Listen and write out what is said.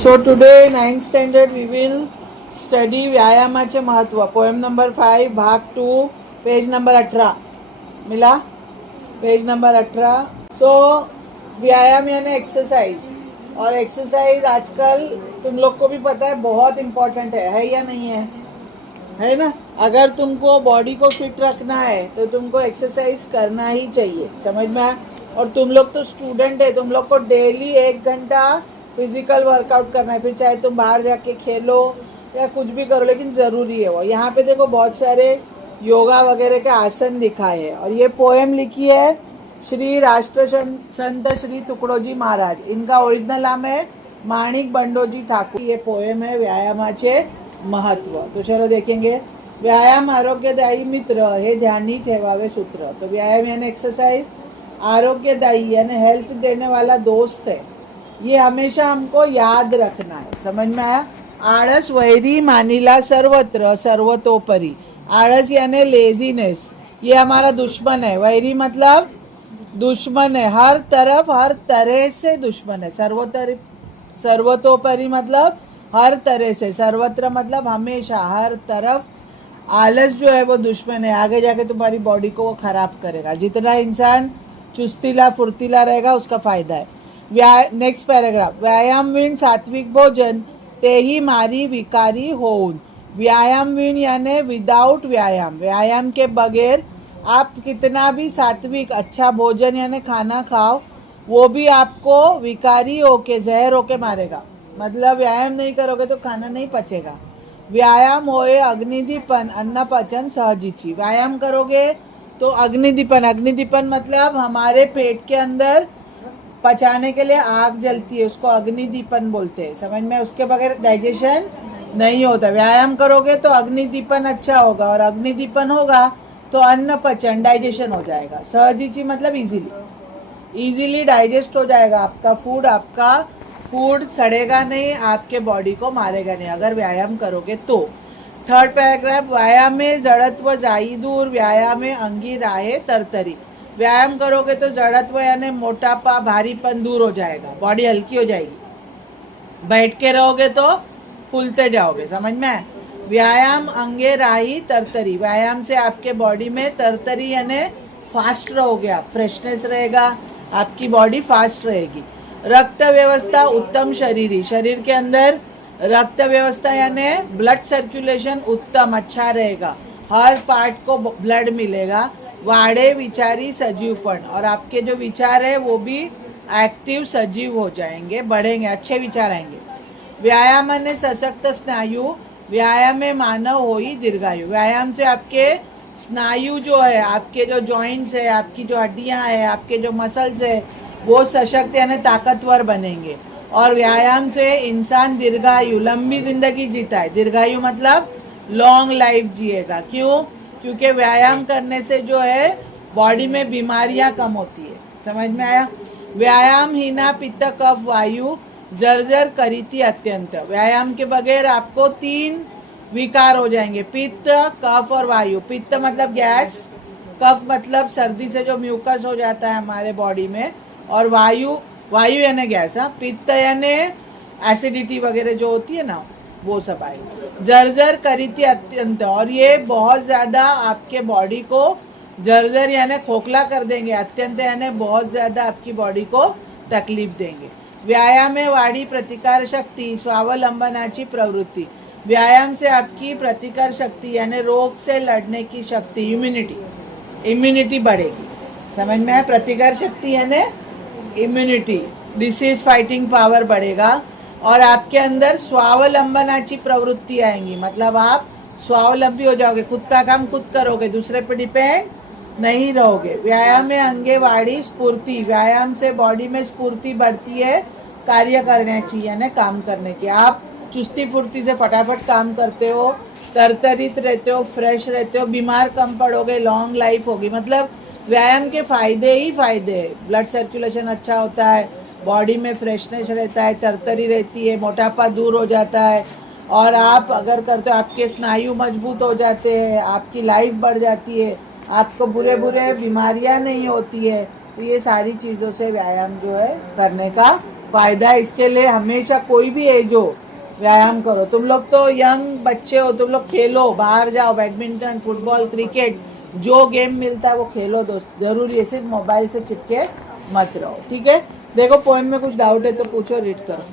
So today 9th standard we will study व्यायामाचे महत्व. Poem number 5 भाग 2 page number 18 मिला. Page number 18. सो व्यायाम यानी एक्सरसाइज, और एक्सरसाइज आजकल तुम लोग को भी पता है बहुत इम्पोर्टेंट है या नहीं है ना. अगर तुमको बॉडी को फिट रखना है तो तुमको एक्सरसाइज करना ही चाहिए, समझ में आया. और तुम लोग तो स्टूडेंट है, तुम लोग को डेली 1 घंटा फिजिकल वर्कआउट करना है. फिर चाहे तुम बाहर जाके खेलो या कुछ भी करो, लेकिन ज़रूरी है वो. यहाँ पे देखो बहुत सारे योगा वगैरह के आसन दिखाए हैं. और ये पोएम लिखी है श्री राष्ट्र संत श्री तुकडोजी महाराज. इनका ओरिजिनल नाम है माणिक बंडोजी ठाकूर. ये पोएम है व्यायामाचे महत्व. तो चलो देखेंगे. व्यायाम आरोग्यदायी मित्र हे ध्यानी ठेवावे सूत्र. तो व्यायाम यानी एक्सरसाइज आरोग्यदायी यानी हेल्थ देने वाला दोस्त है. ये हमेशा हमको याद रखना है, समझ में आया. आळस वैरी मानिला सर्वत्र सर्वतोपरी. आळस यानी लेजीनेस, ये हमारा दुश्मन है. वैरी मतलब दुश्मन है, हर तरफ हर तरह से दुश्मन है. सर्वतोपरी मतलब हर तरह से. सर्वत्र मतलब हमेशा हर तरफ. आलस जो है वो दुश्मन है, आगे जाके तुम्हारी बॉडी को वो खराब करेगा. जितना इंसान चुस्तीला फुर्तीला रहेगा उसका फायदा है. Next paragraph. व्यायाम विण सात्विक भोजन तेही मारी विकारी होऊन. व्यायाम विण यानी विदाउट व्यायाम, व्यायाम के बगैर आप कितना भी सात्विक अच्छा भोजन यानी खाना खाओ, वो भी आपको विकारी होके जहर होके मारेगा. मतलब व्यायाम नहीं करोगे तो खाना नहीं पचेगा. व्यायाम होए अग्निदीपन अन्न पचन सहजीची. व्यायाम करोगे तो अग्निदीपन, अग्निदीपन मतलब हमारे पेट के अंदर पचाने के लिए आग जलती है, उसको अग्निदीपन बोलते हैं, समझ में. उसके बगैर डाइजेशन नहीं होता. व्यायाम करोगे तो अग्निदीपन अच्छा होगा, और अग्निदीपन होगा तो अन्न पचन डाइजेशन हो जाएगा. सहजीची मतलब इजीली डाइजेस्ट हो जाएगा आपका फूड. आपका फूड सड़ेगा नहीं, आपके बॉडी को मारेगा नहीं अगर व्यायाम करोगे तो. Third paragraph. व्यायाम में जड़त्व जाई दूर व्यायाम में अंगी राहे तरतरी. व्यायाम करोगे तो जड़त्व यानी मोटापा भारीपन दूर हो जाएगा, बॉडी हल्की हो जाएगी. बैठ के रहोगे तो फूलते जाओगे, समझ में. व्यायाम अंगे राही तरतरी. व्यायाम से आपके बॉडी में तरतरी यानी फास्ट रहोगे आप, फ्रेशनेस रहेगा, आपकी बॉडी फास्ट रहेगी. रक्त व्यवस्था उत्तम शरीरी. शरीर के अंदर रक्त व्यवस्था यानी ब्लड सर्कुलेशन उत्तम अच्छा रहेगा, हर पार्ट को ब्लड मिलेगा. वाड़े विचारी सजीवपण, और आपके जो विचार है वो भी एक्टिव सजीव हो जाएंगे, बढ़ेंगे, अच्छे विचार आएंगे. व्यायाम ने सशक्त स्नायु. व्यायाम में मानव हो ही दीर्घायु. व्यायाम से आपके स्नायु जो है, आपके जो जॉइंट्स है, आपकी जो हड्डियां है, आपके जो मसल्स है वो सशक्त यानी ताकतवर बनेंगे. और व्यायाम से इंसान दीर्घायु लंबी जिंदगी जीता है. दीर्घायु मतलब लॉन्ग लाइफ जिएगा. क्यों? क्योंकि व्यायाम करने से जो है बॉडी में बीमारियां कम होती है, समझ में आया. व्यायाम हीना पित्त कफ वायु जर्जर करीती अत्यंत. व्यायाम के बगैर आपको 3 विकार हो जाएंगे, पित्त कफ और वायु. पित्त मतलब गैस, कफ मतलब सर्दी से जो म्यूकस हो जाता है हमारे बॉडी में, और वायु यानी गैस. पित्त यानी एसिडिटी वगैरह जो होती है ना, वो सब आएगा. जर्जर करीती अत्यंत, और ये बहुत ज़्यादा आपके बॉडी को जर्जर यानी खोखला कर देंगे. अत्यंत यानी बहुत ज़्यादा आपकी बॉडी को तकलीफ देंगे. व्यायाम में वाड़ी प्रतिकार शक्ति स्वावलंबनाची प्रवृत्ति. व्यायाम से आपकी प्रतिकार शक्ति यानी रोग से लड़ने की शक्ति, इम्यूनिटी बढ़ेगी, समझ में है. प्रतिकार शक्ति यानी इम्यूनिटी, डिसीज फाइटिंग पावर बढ़ेगा. और आपके अंदर स्वावलंबनाची प्रवृत्ति आएंगी, मतलब आप स्वावलंबी हो जाओगे, खुद का काम खुद करोगे, दूसरे पे डिपेंड नहीं रहोगे. व्यायाम में अंगे वाड़ी स्फूर्ति. व्यायाम से बॉडी में स्फूर्ति बढ़ती है कार्य करने की यानी काम करने की. आप चुस्ती फुर्ती से फटाफट काम करते हो, तरतरित रहते हो, फ्रेश रहते हो, बीमार कम पड़ोगे, लॉन्ग लाइफ होगी. मतलब व्यायाम के फायदे ही फायदे है. ब्लड सर्कुलेशन अच्छा होता है, बॉडी में फ्रेशनेस रहता है, तरतरी रहती है, मोटापा दूर हो जाता है. और आप अगर करते हो आपके स्नायु मजबूत हो जाते हैं, आपकी लाइफ बढ़ जाती है, आपको बुरे बीमारियां नहीं होती है. तो ये सारी चीज़ों से व्यायाम जो है करने का फायदा है। इसके लिए हमेशा कोई भी एज हो व्यायाम करो। तुम लोग तो यंग बच्चे हो, तुम लोग खेलो, बाहर जाओ, बैडमिंटन, फुटबॉल, क्रिकेट, जो गेम मिलता है वो खेलो दोस्त। जरूरी है, सिर्फ मोबाइल से चिपके मत रहो, ठीक है। देखो पोएम में कुछ डाउट है तो पूछो, रीड करो।